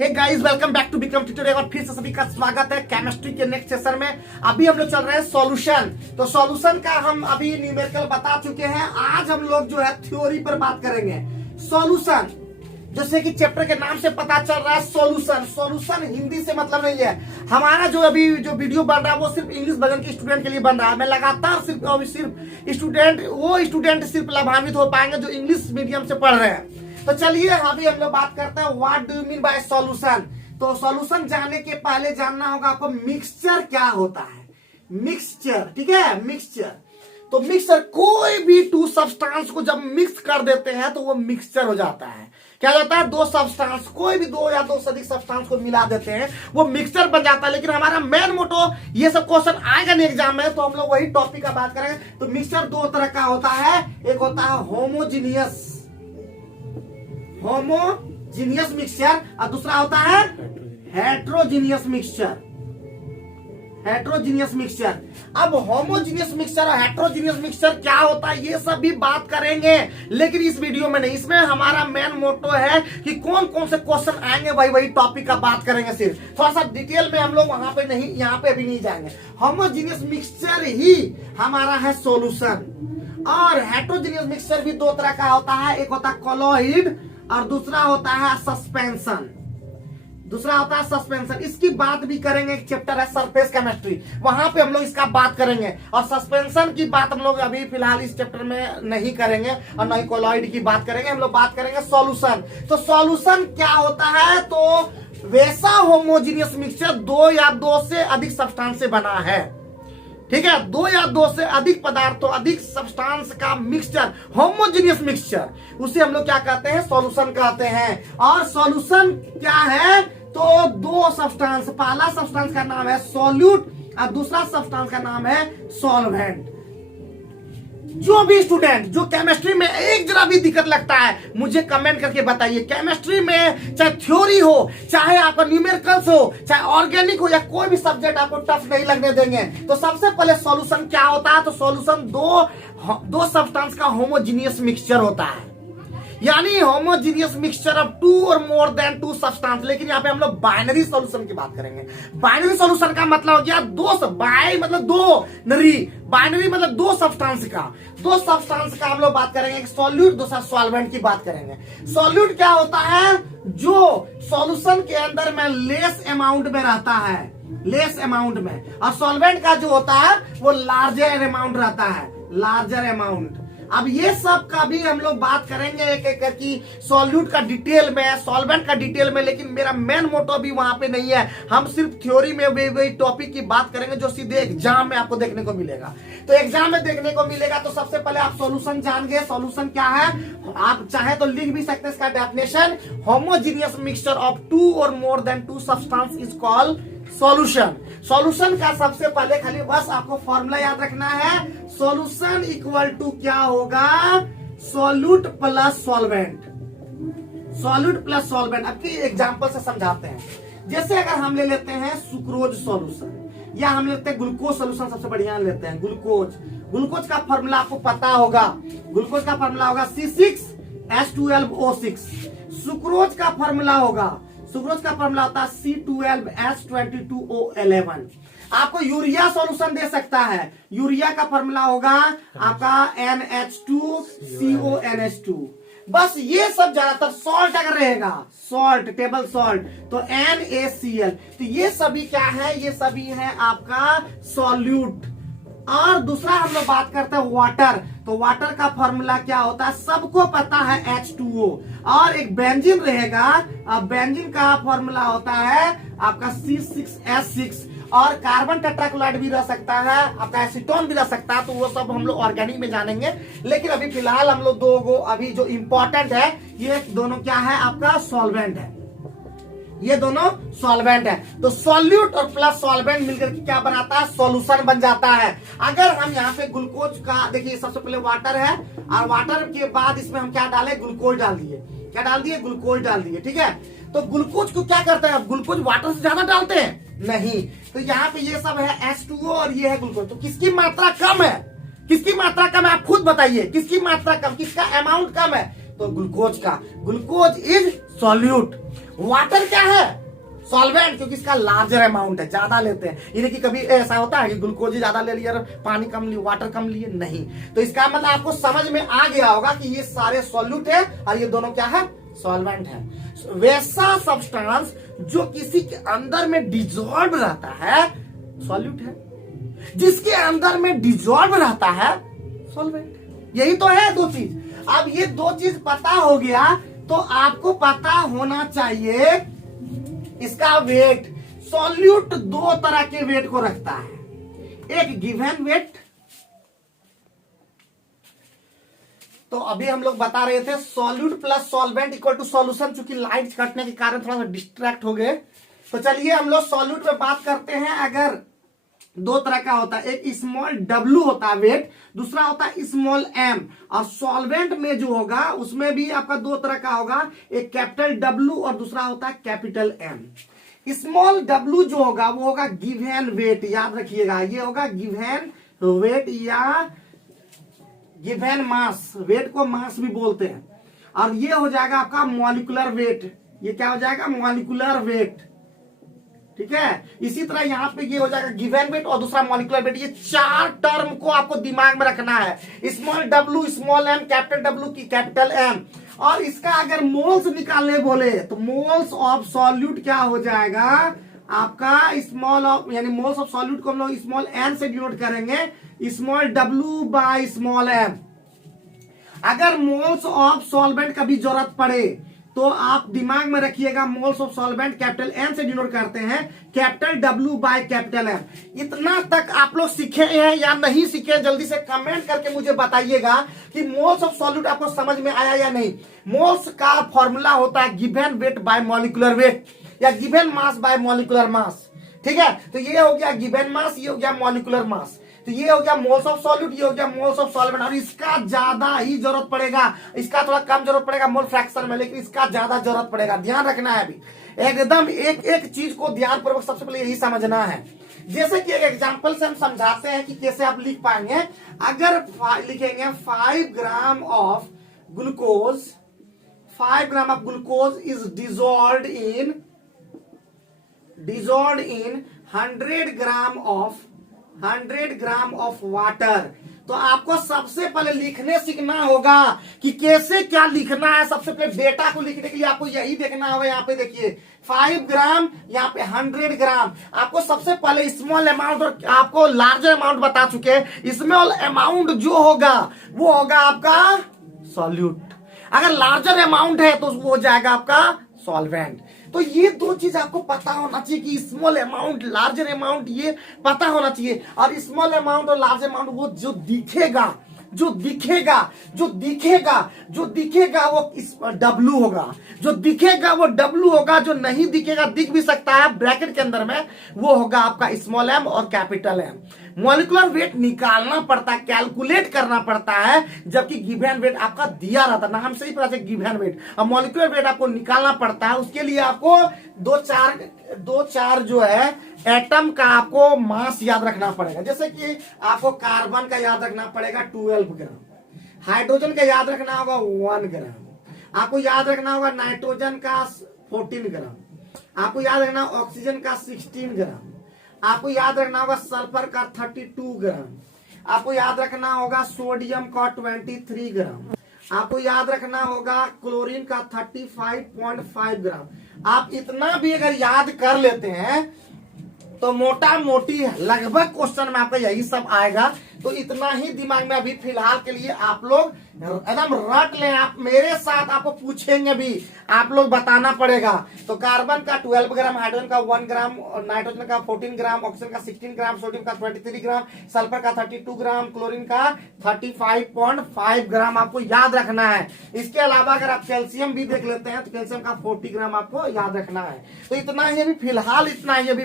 Hey guys, welcome back to Vikram tutorial. और फिर से सभी का स्वागत है केमिस्ट्री के नेक्स्ट सेशन में। अभी हम लोग चल रहे हैं सॉल्यूशन। तो सॉल्यूशन का हम अभी न्यूमेरिकल बता चुके हैं। आज हम लोग जो है थ्योरी पर बात करेंगे। सॉल्यूशन जैसे कि चैप्टर के नाम से पता चल रहा है, सॉल्यूशन। सॉल्यूशन हिंदी से मतलब नहीं है। हमारा जो अभी जो वीडियो बन रहा है वो सिर्फ इंग्लिश वर्जन के स्टूडेंट के लिए बन रहा है। मैं लगातार सिर्फ स्टूडेंट सिर्फ लाभान्वित हो पाएंगे जो इंग्लिश मीडियम से पढ़ रहे हैं। तो चलिए अभी हम लोग बात करते हैं what do you mean by solution. तो सॉल्यूशन जाने के पहले जानना होगा आपको मिक्सचर क्या होता है। मिक्सचर, ठीक है, मिक्सचर। तो मिक्सचर कोई भी टू सब्सटेंस को जब मिक्स कर देते हैं तो वो मिक्सचर हो जाता है। क्या होता है, दो सब्सटेंस, कोई भी दो या दो से अधिक सब्सटेंस को मिला देते हैं वो मिक्सचर बन जाता है। लेकिन हमारा मेन मोटो, ये सब क्वेश्चन आएगा नहीं एग्जाम में, तो हम लोग वही टॉपिक का बात करेंगे। तो मिक्सचर दो तरह का होता है। एक होता है होमोजीनियस मिक्सचर और दूसरा होता है हेट्रोजीनियस मिक्सचर। अब होमोजीनियस मिक्सचर और हेट्रोजीनियस मिक्सचर क्या होता है ये सब भी बात करेंगे, लेकिन इस वीडियो में नहीं। इसमें हमारा मेन मोटो है कि कौन कौन से क्वेश्चन आएंगे वही टॉपिक का बात करेंगे। सिर्फ थोड़ा सा डिटेल में हम लोग वहां पे नहीं, यहाँ पे अभी नहीं जाएंगे। होमोजीनियस मिक्सचर ही हमारा है सॉल्यूशन। और हेट्रोजीनियस मिक्सचर भी दो तरह का होता है। एक होता है कोलॉइड और दूसरा होता है सस्पेंशन। इसकी बात भी करेंगे। एक चैप्टर है सरफेस केमिस्ट्री, वहां पे हम लोग इसका बात करेंगे। और सस्पेंशन की बात हम लोग अभी फिलहाल इस चैप्टर में नहीं करेंगे और न ही कोलॉइड की बात करेंगे। हम लोग बात करेंगे सॉल्यूशन। तो सॉल्यूशन क्या होता है, तो वैसा होमोजीनियस मिक्सचर दो या दो से अधिक सब्सटेंस से बना है। ठीक है, दो या दो से अधिक पदार्थों, अधिक सब्सटेंस का मिक्सचर, होमोजीनियस मिक्सचर, उसे हम लोग क्या कहते हैं, सॉल्यूशन कहते हैं। और सॉल्यूशन क्या है, तो दो सब्सटेंस, पहला सब्सटेंस का नाम है सॉल्यूट और दूसरा सब्सटेंस का नाम है सॉल्वेंट। जो भी स्टूडेंट जो केमिस्ट्री में एक जरा भी दिक्कत लगता है मुझे कमेंट करके बताइए। केमिस्ट्री में चाहे थ्योरी हो, चाहे आपका न्यूमेरिकल्स हो, चाहे ऑर्गेनिक हो, या कोई भी सब्जेक्ट आपको टफ नहीं लगने देंगे। तो सबसे पहले सॉल्यूशन क्या होता है, तो सॉल्यूशन दो सब्सटेंस का होमोजीनियस मिक्सचर होता है। यानी homogeneous mixture of two or more than two substance. लेकिन यहाँ पे हम लोग बाइनरी सॉल्यूशन की बात करेंगे। बाइनरी सॉल्यूशन का मतलब हो गया बाई मतलब दो, नरी, बाइनरी मतलब दो सब्सटेंस का हम लोग बात करेंगे। एक सॉल्यूट, दूसरा सॉल्वेंट की बात करेंगे। सॉल्यूट क्या होता है, जो सॉल्यूशन के अंदर में लेस अमाउंट में रहता है, लेस अमाउंट में। और सॉल्वेंट का जो होता है वो लार्जर अमाउंट रहता है, लार्जर अमाउंट। अब ये सब का भी हम लोग बात करेंगे एक एक की, सॉल्यूट का डिटेल में, सॉल्वेंट का डिटेल में। लेकिन मेरा मेन मोटो भी वहां पे नहीं है। हम सिर्फ थ्योरी में वही टॉपिक की बात करेंगे जो सीधे एग्जाम में आपको देखने को मिलेगा। तो एग्जाम में देखने को मिलेगा तो सबसे पहले आप सॉल्यूशन जान गए। सॉल्यूशन क्या है, आप चाहे तो लिख भी सकते हैं इसका definition. Homogeneous mixture of two or more than two substance is called solution. Solution का सबसे पहले खाली बस आपको फॉर्मूला याद रखना है। सॉल्यूशन इक्वल टू क्या होगा, solute plus solvent. Solute plus solvent. अब की एग्जांपल से समझाते हैं। जैसे अगर हम ले लेते हैं सुक्रोज सॉल्यूशन, या हम लेते हैं ग्लूकोज सॉल्यूशन, सबसे बढ़िया लेते हैं ग्लूकोज का फॉर्मूला आपको पता होगा। ग्लूकोज का फॉर्मूला होगा C6H12O6। सुक्रोज का फॉर्मूला होता है C12H22O11। आपको यूरिया सॉल्यूशन दे सकता है। यूरिया का फॉर्मूला होगा आपका NH2CONH2। बस ये सब ज्यादातर सॉल्ट अगर रहेगा, सॉल्ट, टेबल सॉल्ट, तो NaCl। तो ये सभी क्या है, ये सभी है आपका सॉल्यूट। और दूसरा हम लोग बात करते हैं वाटर। तो वाटर का फॉर्मूला क्या होता है, सबको पता है H2O। और एक बेंजीन रहेगा, बेंजीन का फॉर्मूला होता है आपका C6H6। और कार्बन टेट्राक्लोराइड भी रह सकता है, आपका एसीटोन भी रह सकता है। तो वो सब हम लोग ऑर्गेनिक में जानेंगे। लेकिन अभी फिलहाल हम लोग दो अभी जो इंपॉर्टेंट है, ये दोनों क्या है, आपका सॉल्वेंट है। ये दोनों सॉल्वेंट है। तो सॉल्यूट और प्लस सॉल्वेंट मिलकर क्या बनाता है, सॉल्यूशन बन जाता है। अगर हम यहाँ पे ग्लूकोज का देखिए, सबसे पहले वाटर है और वाटर के बाद इसमें हम क्या डाले, ग्लूकोज डाल दिए। क्या डाल दिए, ग्लूकोज डाल दिए। ठीक है, तो ग्लूकोज को क्या करते हैं, ग्लूकोज वाटर से ज्यादा डालते हैं नहीं। तो यहाँ पे ये सब है H2O और ये है ग्लूकोज। तो किसकी मात्रा कम है, आप खुद बताइए, किसकी मात्रा कम, किसका अमाउंट कम है, तो ग्लूकोज का। Glucose is solute. वाटर क्या है? सॉल्वेंट, क्योंकि इसका लार्जर अमाउंट है, ज्यादा लेते हैं। ये कि कभी ऐसा होता है कि ग्लूकोज ज्यादा ले लिया और पानी कम लिए, वाटर कम लिए, नहीं। तो इसका मतलब आपको समझ में आ गया होगा कि ये सारे सॉल्यूट है और ये दोनों क्या है? सॉल्वेंट है। वैसा सब्सटेंस जो किसी के अंदर में डिजॉल्व रहता है सॉल्यूट है, जिसके अंदर में डिजॉल्व रहता है सॉल्वेंट। यही तो है दो चीज। अब ये दो चीज पता हो गया तो आपको पता होना चाहिए इसका वेट। सॉल्यूट दो तरह के वेट को रखता है, एक गिवन वेट। तो अभी हम लोग बता रहे थे solute plus solvent equal to solution. चूंकि लाइट कटने के कारण थोड़ा सा डिस्ट्रैक्ट हो गए, तो चलिए हम लोग सॉल्यूट पे बात करते हैं। अगर दो तरह का होता है, एक स्मॉल w होता है वेट, दूसरा होता है स्मॉल m। और सॉल्वेंट में जो होगा उसमें भी आपका दो तरह का होगा, एक कैपिटल W और दूसरा होता है कैपिटल M। स्मॉल w जो होगा वो होगा गिवन वेट, याद रखिएगा, ये होगा गिवन वेट या गिवन मास। वेट को मास भी बोलते हैं। और ये हो जाएगा आपका मॉलिक्यूलर वेट। ये क्या हो जाएगा? Molecular weight. ठीक है। इसी तरह यहां पे ये हो जाएगा गिवन वेट और दूसरा मॉलिक्यूलर वेट। ये चार टर्म को आपको दिमाग में रखना है, small w, small m, capital W की कैपिटल M। और इसका अगर मोल्स निकालने बोले तो मोल्स ऑफ सॉल्यूट क्या हो जाएगा आपका? स्मॉल ऑफ यानी मोल्स ऑफ सॉल्यूट को हम लोग स्मॉल n से डिनोट करेंगे, small w by small m। अगर मोल्स ऑफ सॉल्वेंट का भी जरूरत पड़े तो आप दिमाग में रखिएगा, moles of solvent capital N से डिनोट करते हैं, capital W by capital M। इतना तक आप लोग सीखे हैं या नहीं सीखे? जल्दी से कमेंट करके मुझे बताइएगा कि मोल्स ऑफ सॉल्यूट आपको समझ में आया या नहीं। मोल्स का फॉर्मूला होता है given weight by molecular weight या given mass by molecular mass. ठीक है। तो ये हो गया गिवन मास, ये हो गया मॉलिक्यूलर मास। तो ये हो गया मोल्स ऑफ सॉल्यूट, ये हो गया मोल्स ऑफ सॉल्वेंट। और इसका ज्यादा ही जरूरत पड़ेगा, इसका थोड़ा कम जरूरत पड़ेगा मोल फ्रैक्शन में, लेकिन इसका ज्यादा जरूरत पड़ेगा। ध्यान रखना है अभी एकदम, एक एक चीज को ध्यान पूर्वक सबसे पहले यही समझना है। जैसे कि एक एग्जांपल से हम समझाते हैं कि कैसे आप लिख पाएंगे। अगर लिखेंगे 5 gram of glucose, 5 gram of glucose is dissolved in 100 gram of water. तो आपको सबसे पहले लिखने सीखना होगा कि कैसे क्या लिखना है। सबसे पहले डेटा को लिखने के लिए आपको यही देखना होगा। यहाँ पे देखिए 5 ग्राम, यहाँ पे 100 ग्राम। आपको सबसे पहले स्मॉल अमाउंट और आपको लार्जर अमाउंट बता चुके हैं। स्मॉल अमाउंट जो होगा वो होगा आपका सॉल्यूट, अगर लार्जर अमाउंट है तो वो हो जाएगा आपका सॉल्वेंट। तो ये दो चीज आपको पता होना चाहिए कि स्मॉल अमाउंट, लार्जर अमाउंट, ये पता होना चाहिए। और स्मॉल अमाउंट और लार्ज अमाउंट वो जो दिखेगा वो W होगा, जो दिखेगा वो W होगा, जो नहीं दिखेगा, दिख भी सकता है ब्रैकेट के अंदर में, वो होगा आपका स्मॉल m और कैपिटल M। मॉलिक्यूलर वेट निकालना पड़ता है, कैलकुलेट करना पड़ता है, जबकि गिवन वेट आपका दिया रहता है। नाम से ही पता चला गिवन वेट। अब मॉलिक्यूलर वेट आपको निकालना पड़ता है, उसके लिए आपको दो चार जो है एटम का आपको मास याद रखना पड़ेगा। जैसे कि आपको कार्बन का याद रखना पड़ेगा 12 ग्राम, हाइड्रोजन का याद रखना होगा 1 ग्राम, आपको याद रखना होगा नाइट्रोजन का 14 ग्राम, आपको याद रखना ऑक्सीजन का 16 ग्राम, आपको याद रखना होगा सल्फर का 32 ग्राम, आपको याद रखना होगा सोडियम का 23 ग्राम, आपको याद रखना होगा क्लोरीन का 35.5 ग्राम। आप इतना भी अगर याद कर लेते हैं तो मोटा मोटी लगभग क्वेश्चन में आपका यही सब आएगा। तो इतना ही दिमाग में अभी फिलहाल के लिए आप लोग एकदम रट लें। आप मेरे साथ, आपको पूछेंगे भी, आप लोग बताना पड़ेगा। तो कार्बन का 12 ग्राम, हाइड्रोजन का 1 ग्राम, नाइट्रोजन का 14 ग्राम, ऑक्सीजन का 16 ग्राम, सोडियम का 23 ग्राम, सल्फर का 32 ग्राम, क्लोरीन का 35.5 ग्राम आपको याद रखना है। इसके अलावा अगर आप कैल्शियम भी देख लेते हैं तो कैल्शियम का 40 ग्राम आपको याद रखना है। तो इतना ही अभी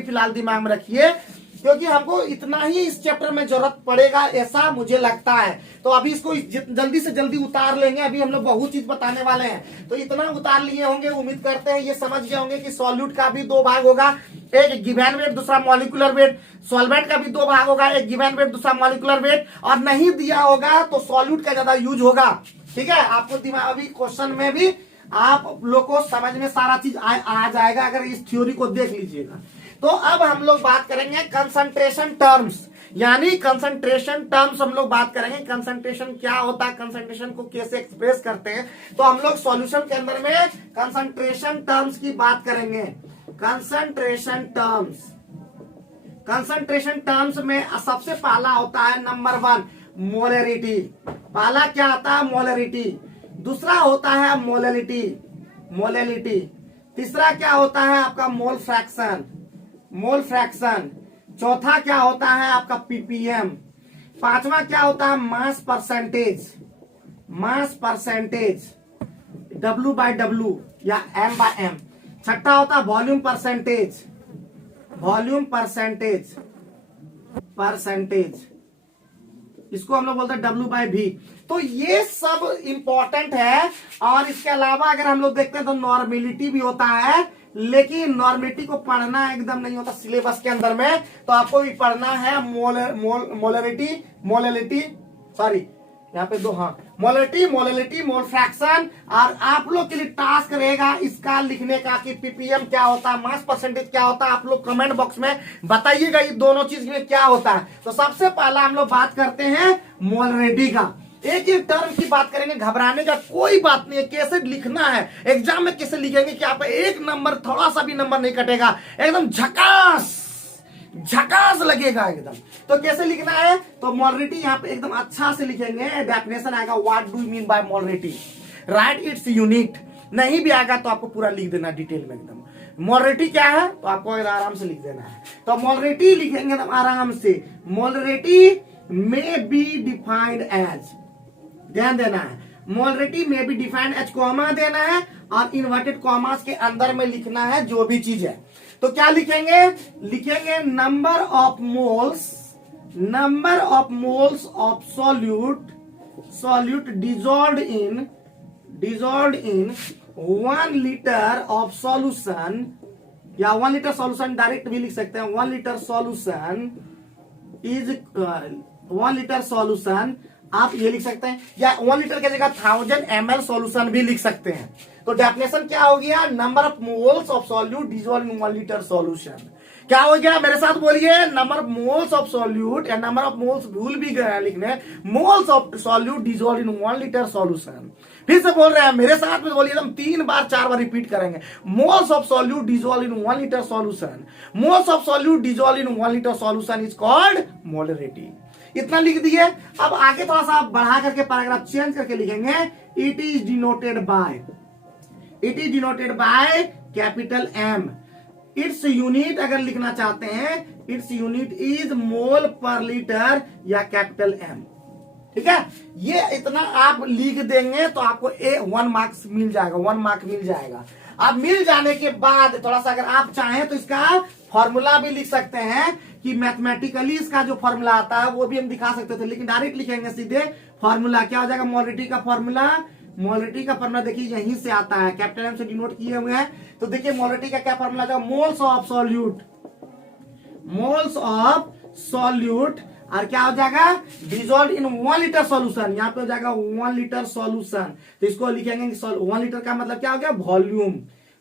फिलहाल दिमाग में रखिए, क्योंकि हमको इतना ही इस चैप्टर में जरूरत पड़ेगा ऐसा मुझे लगता है। तो अभी इसको जल्दी से जल्दी उतार लेंगे। अभी हम लोग बहुत चीज बताने वाले हैं, तो इतना उतार लिए होंगे। उम्मीद करते हैं ये समझ गए होंगे कि सॉल्यूट का भी 2 भाग होगा, एक गिवन वेट, दूसरा मॉलिक्यूलर वेट। सॉल्वेंट का भी 2 भाग होगा, एक गिवन वेट, दूसरा मॉलिक्यूलर वेट। और नहीं दिया होगा तो सॉल्यूट का ज्यादा यूज होगा। ठीक है, आपको दिमाग अभी क्वेश्चन में भी आप लोग को समझ में सारा चीज आ जाएगा अगर इस थ्योरी को देख लीजिएगा। तो अब हम लोग बात करेंगे कंसंट्रेशन टर्म्स, यानी कंसंट्रेशन टर्म्स हम लोग बात करेंगे। कंसंट्रेशन क्या होता है, कंसंट्रेशन को कैसे एक्सप्रेस करते हैं, तो हम लोग सॉल्यूशन के अंदर में कंसंट्रेशन टर्म्स की बात करेंगे। कंसंट्रेशन टर्म्स में सबसे पहला होता है नंबर 1 मोलरिटी। पहला क्या आता है, मोलरिटी। दूसरा होता है मोलैलिटी। तीसरा क्या होता है आपका मोल फ्रैक्शन। चौथा क्या होता है आपका पीपीएम। पांचवा क्या होता है मास परसेंटेज W/W या M/M। छठा होता है वॉल्यूम परसेंटेज, इसको हम लोग बोलते हैं W/V। तो ये सब इंपॉर्टेंट है। और इसके अलावा अगर हम लोग देखते हैं तो नॉर्मेलिटी भी होता है, लेकिन नॉर्मेलिटी को पढ़ना एकदम नहीं होता सिलेबस के अंदर में, तो आपको भी पढ़ना है मोलैलिटी, सॉरी यहाँ पे दो, हाँ, मोलैलिटी, मोल फ्रैक्शन। और आप लोग के लिए टास्क रहेगा इसका लिखने का कि पीपीएम क्या होता है, मास परसेंटेज क्या होता है। आप लोग कमेंट बॉक्स में बताइएगा ये दोनों चीज में क्या होता है। तो सबसे पहला हम लोग बात करते हैं मोलैलिटी का। एक एक टर्म की बात करेंगे, घबराने का कोई बात नहीं है। कैसे लिखना है एग्जाम में, कैसे लिखेंगे कि आप एक नंबर, थोड़ा सा भी नंबर नहीं कटेगा, एकदम झकास लगेगा एकदम। तो कैसे लिखना है, तो मोलैलिटी यहाँ पे एकदम अच्छा से लिखेंगे। डेफिनेशन आएगा what do you mean by molality, right its unit. नहीं भी आएगा तो आपको पूरा लिख देना डिटेल में एकदम। मोलैलिटी क्या है तो आपको आराम से लिख देना है। तो मोलैलिटी लिखेंगे एकदम आराम से। मोलैलिटी में बी डिफाइंड एज, ध्यान देना है, मोलैलिटी में बी डिफाइंड एज, कॉमा देना है और इन्वर्टेड कॉमास के अंदर में लिखना है जो भी चीज है। तो क्या लिखेंगे number of moles of solute dissolved in 1 litre of solution, या 1 लीटर सॉल्यूशन डायरेक्ट भी लिख सकते हैं। 1 लीटर सॉल्यूशन आप ये लिख सकते हैं, या 1 लीटर की जगह 1000 ml सॉल्यूशन भी लिख सकते हैं। तो डेफिनेशन क्या हो गया, number of moles of solute dissolve in 1 litre solution. क्या हो गया मेरे साथ बोलिए, number of moles of solute, या नंबर ऑफ मोल्स भूल भी गया लिखने, moles of solute dissolve in 1 litre solution. फिर से बोल रहे हैं मेरे साथ में, बोलिए हम 3 बार 4 बार रिपीट करेंगे। Moles of solute dissolve in 1 litre solution, moles of solute dissolve in 1 litre solution is called molality. इतना लिख दिए। अब आगे थोड़ा सा बढ़ा करके पैराग्राफ चेंज करके लिखेंगे, it is denoted by capital M. Its unit अगर लिखना चाहते हैं, इट्स यूनिट इज मोल पर लीटर या कैपिटल एम। ठीक है, ये इतना आप लिख देंगे तो आपको 1 मार्क्स मिल जाएगा, 1 मार्क मिल जाएगा। अब मिल जाने के बाद थोड़ा सा अगर आप चाहें तो इसका फॉर्मूला भी लिख सकते हैं, कि मैथमेटिकली इसका जो फॉर्मूला आता है वो भी हम दिखा सकते थे, लेकिन डायरेक्ट लिखेंगे सीधे फॉर्मूला। क्या हो जाएगा, मोलैलिटी का फॉर्मूला देखिए यहीं से आता है, कैपिटल एम से डिनोट किए हुए हैं। तो देखिए मोलैलिटी का क्या फॉर्मूला था, मोल्स ऑफ सॉल्यूट, और क्या हो जाएगा, डिसॉल्व इन 1 लीटर सॉल्यूशन। यहाँ पे हो जाएगा 1 लीटर सॉल्यूशन। तो इसको लिखेंगे 1 लीटर का मतलब क्या हो गया,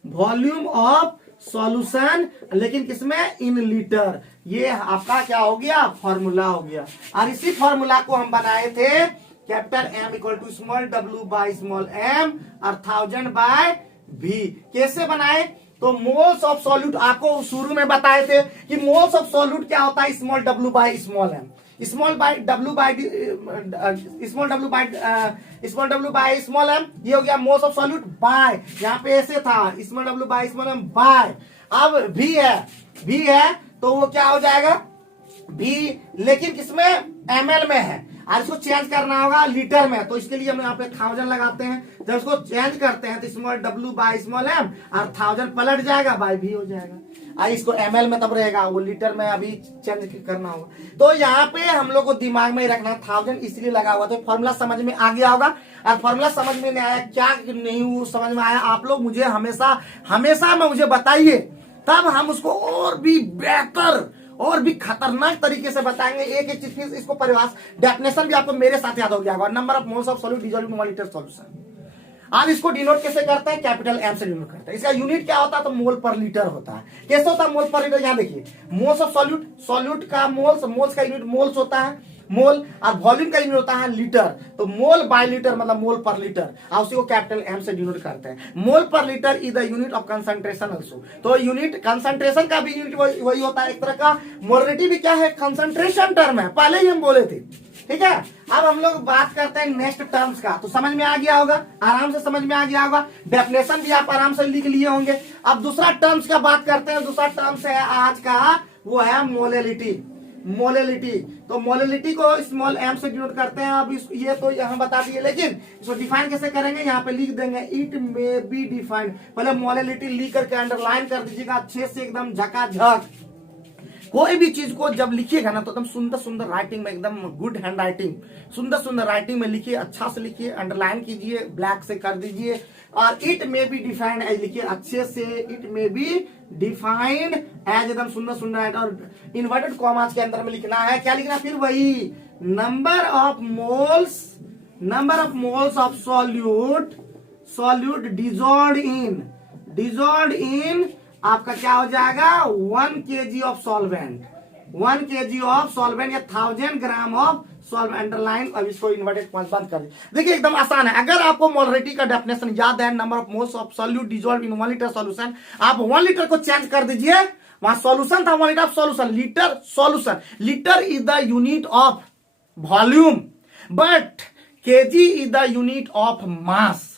वॉल्यूम ऑफ सॉल्यूशन, लेकिन किसमें, इन लीटर। ये आपका क्या हो गया, फॉर्मूला हो गया। और इसी फॉर्मूला को हम बनाए थे, capital M equal to small w by small m और 1000/v। कैसे बनाए, तो मोल्स ऑफ सॉल्यूट आपको शुरू में बताए थे कि मोल्स ऑफ सॉल्यूट क्या होता है, small w by small m। Small w by small m, ये हो गया मोल्स ऑफ सॉल्यूट बाय, यहाँ पे ऐसे था small w by small m by. अब v है तो वो क्या हो जाएगा, v, लेकिन किसमें, ml में है, और इसको चेंज करना होगा लीटर में। तो इसके लिए हम यहाँ पे 1000 लगाते हैं। जब इसको चेंज करते हैं तो small w by small m और 1000 पलट जाएगा, बाय v हो जाएगा। और इसको ml में तब रहेगा, वो लीटर में अभी चेंज करना होगा। तो यहाँ पे हम लोग को दिमाग में ही रखना, 1000 इसलिए लगा हुआ। तो फॉर्मूला समझ में आ गया होगा। और फॉर्मूला समझ में नहीं आया, क्या नहीं समझ में आया, आप लोग मुझे हमेशा में मुझे बताइए, तब हम उसको और भी बेहतर और भी खतरनाक तरीके से बताएंगे। एक एक चीज, इसको परिभाषा, डेफिनेशन भी आपको मेरे साथ याद हो गया होगा। Number of moles of solute dissolve in 1 litre solution. आप इसको डिनोट कैसे करते हैं, कैपिटल एम से डिनोट करते हैं। इसका यूनिट क्या होता है, तो मोल पर लीटर होता है। कैसे होता है मोल पर लीटर, यहाँ देखिए मोल्स ऑफ सॉल्यूट, सॉल्यूट का मोल्स, मोल्स का यूनिट मोल्स होता है मोल, और वॉल्यूम का यूनिट होता है लीटर। तो मोल बाय लीटर मतलब मोल पर लीटर, आप उसी को कैपिटल एम से डिनोट करते हैं। मोल पर litre is the unit of concentration also. तो यूनिट कंसंट्रेशन का भी यूनिट वही होता है एक तरह का। मोलरिटी भी क्या है, कंसंट्रेशन टर्म है, पहले ही हम बोले थे। ठीक है, अब हम लोग बात करते हैं नेक्स्ट टर्म्स का। तो समझ में आ गया होगा, आराम से समझ में आ गया होगा, डेफिनेशन भी आप आराम से लिख लिए होंगे। अब दूसरा टर्म्स का बात करते हैं। दूसरा टर्म्स है आज का, वो है मोलेलिटी। मोलेलिटी, तो मोलेलिटी को स्मॉल एम से डिनोट करते हैं। अब ये तो यहाँ बता दिए, लेकिन इसको डिफाइन कैसे करेंगे, यहाँ पे लिख देंगे इट मे बी डिफाइंड। पहले मोलेलिटी लिख करके अंडरलाइन कर दीजिएगा अच्छे से, एकदम झकाझक। कोई भी चीज को जब लिखिएगा ना तो एकदम सुंदर सुंदर राइटिंग में, एकदम गुड हैंड राइटिंग, सुंदर सुंदर राइटिंग में लिखिए, अच्छा से लिखिए, अंडरलाइन कीजिए, ब्लैक से कर दीजिए। और it may be defined as लिखिए अच्छे से, it may be defined as, एकदम सुंदर सुंदर। और इन्वर्टेड कॉमास के अंदर में लिखना है, क्या लिखना, फिर वही number of moles, number of moles of solute, solute dissolved in आपका क्या हो जाएगा 1 kg of solvent, 1 kg of solvent या 1000 ग्राम ऑफ सॉल्वेंट। अंडरलाइन, अब इसको इन्वर्टेड कॉमास बंद कर दीजिए। देखिए एकदम आसान है। अगर आपको मोलरिटी का डेफिनेशन याद है, number of moles of solute dissolve in 1 litre solution, आप 1 लीटर को चेंज कर दीजिए, वहां सॉल्यूशन था 1 litre of solution, litre solution. Litre is the unit of volume but KG is the unit of mass.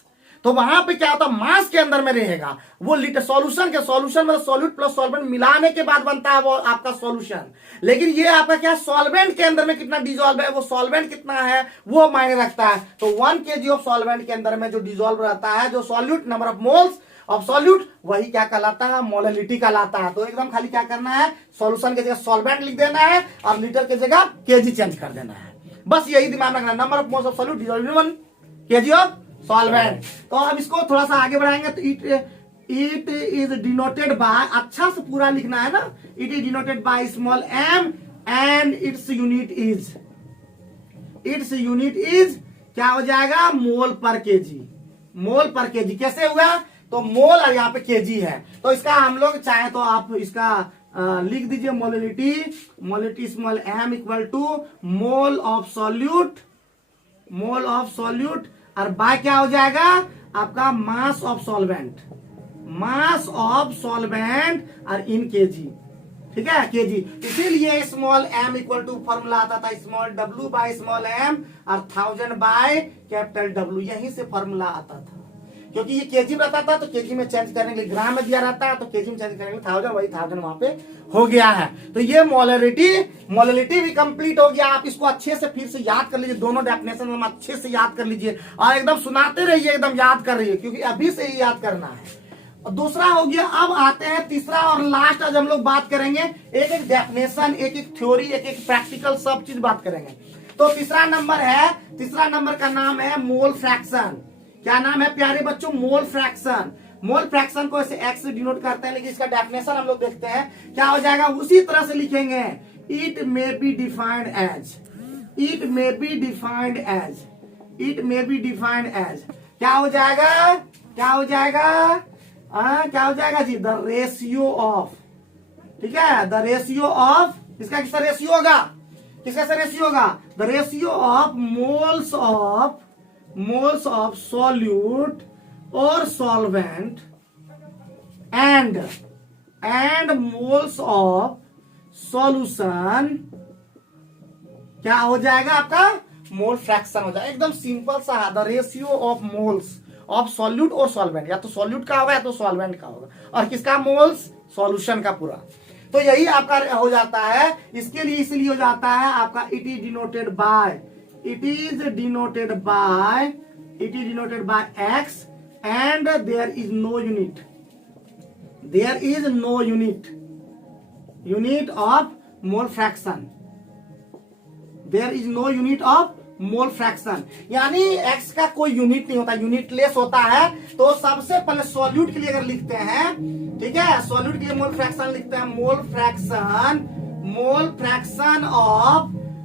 तो वहां पे क्या होता है, मास के अंदर में रहेगा वो लीटर, सॉल्यूशन के, सॉल्यूशन मतलब सॉल्यूट प्लस सॉल्वेंट मिलाने के बाद बनता है वो आपका सॉल्यूशन। लेकिन ये आपका क्या, सॉल्वेंट के अंदर में कितना डिजॉल्व है, वो सॉल्वेंट कितना है वो मायने रखता है। तो 1 kg ऑफ सॉल्वेंट के अंदर में जो डिजॉल्व रहता है, जो solute, number of moles of solute, वही क्या कहलाता है, मोलेलिटी कहलाता है। तो एकदम खाली क्या करना है, सॉल्यूशन की जगह सॉल्वेंट लिख देना है और लीटर की जगह केजी चेंज कर देना है। बस यही दिमाग रखना, number of moles of solute dissolve in 1 kg of solvent. तो अब इसको थोड़ा सा आगे बढ़ाएंगे। तो इट इज डिनोटेड बाय, अच्छा से पूरा लिखना है ना, it is denoted by small M and its unit is क्या हो जाएगा, मोल पर केजी। मोल पर केजी कैसे हुआ, तो मोल और यहाँ पे केजी है, तो इसका हम लोग चाहे तो आप इसका लिख दीजिए molality small M equal to mole of solute और बाय क्या हो जाएगा आपका मास ऑफ सॉल्वेंट और इन केजी। ठीक है, केजी। इसीलिए small M equal to formula आता था small W by small M और 1000 बाय कैपिटल डब्ल्यू, यहीं से फॉर्मूला आता था। क्योंकि ये केजी में रहता था तो केजी में चेंज करने के लिए ग्राम में दिया रहता है, तो केजी में चेंज करने के लिए 1000, वही 1000 वहां पे हो गया है। तो ये मोलरिटी भी कंप्लीट हो गया। आप इसको अच्छे से फिर से याद कर लीजिए, दोनों डेफिनेशन हम अच्छे से याद कर लीजिए और एकदम सुनाते रहिए, एकदम याद कर रहिए, क्योंकि अभी से ही याद करना है। और दूसरा हो गया। अब आते हैं तीसरा और लास्ट, आज हम लोग बात करेंगे एक एक डेफिनेशन, एक एक थ्योरी, एक एक प्रैक्टिकल, सब चीज बात करेंगे। तो तीसरा नंबर का नाम है मोल फ्रैक्शन। क्या नाम है प्यारे बच्चों, मोल फ्रैक्शन। मोल फ्रैक्शन को ऐसे एक्स से डिनोट करते हैं, लेकिन इसका डेफिनेशन हम लोग देखते हैं क्या हो जाएगा, उसी तरह से लिखेंगे। It may be defined as क्या हो जाएगा जी, द रेशियो ऑफ। ठीक है, द रेशियो ऑफ, इसका किसका रेशियो होगा, the ratio of moles of solute और solvent and moles of solution क्या हो जाएगा आपका, मोल फ्रैक्शन हो जाएगा। एकदम सिंपल सा है, the ratio of moles of solute और सॉल्वेंट, या तो सॉल्यूट का होगा या तो सॉल्वेंट का होगा, और किसका, मोल्स, सॉल्यूशन का पूरा। तो यही आपका हो जाता है। इसके लिए इसलिए हो जाता है आपका it is denoted by X and there is no unit of mole fraction. यानी एक्स का कोई यूनिट नहीं होता, यूनिटलेस होता है। तो सबसे पहले सॉल्यूट के लिए अगर लिखते हैं, ठीक है, सॉल्यूट के लिए मोल फ्रैक्शन लिखते हैं,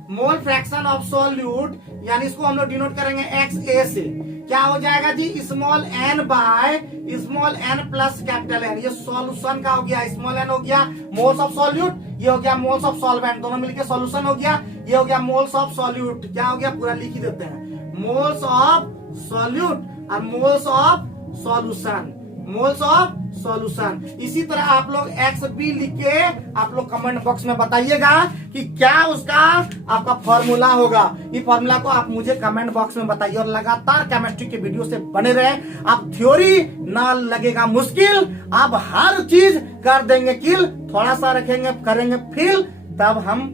मोल फ्रैक्शन ऑफ सॉल्यूट, यानी इसको हम लोग डिनोट करेंगे एक्स ए से। क्या हो जाएगा जी, small N by small N plus capital N. ये सॉल्यूशन का हो गया, स्मॉल एन हो गया मोल्स ऑफ सॉल्यूट, ये हो गया मोल्स ऑफ सॉल्वेंट, दोनों मिलके सॉल्यूशन हो गया। ये हो गया मोल्स ऑफ सॉल्यूट, क्या हो गया पूरा लिख ही देते हैं, मोल्स ऑफ सॉल्यूट और moles of solution, moles of solution. इसी तरह आप लोग एक्स बी लिख के आप लोग कमेंट बॉक्स में बताइएगा कि क्या उसका आपका फॉर्मूला होगा। ये फॉर्मूला को आप मुझे कमेंट बॉक्स में बताइए और लगातार केमिस्ट्री के वीडियो से बने रहे। आप थ्योरी ना लगेगा मुश्किल, आप हर चीज कर देंगे किल, थोड़ा सा रखेंगे करेंगे फील, तब हम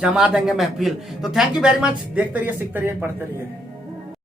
जमा देंगे महफिल। तो थैंक यू वेरी मच, देखते रहिए, सीखते रहिए, पढ़ते रहिए।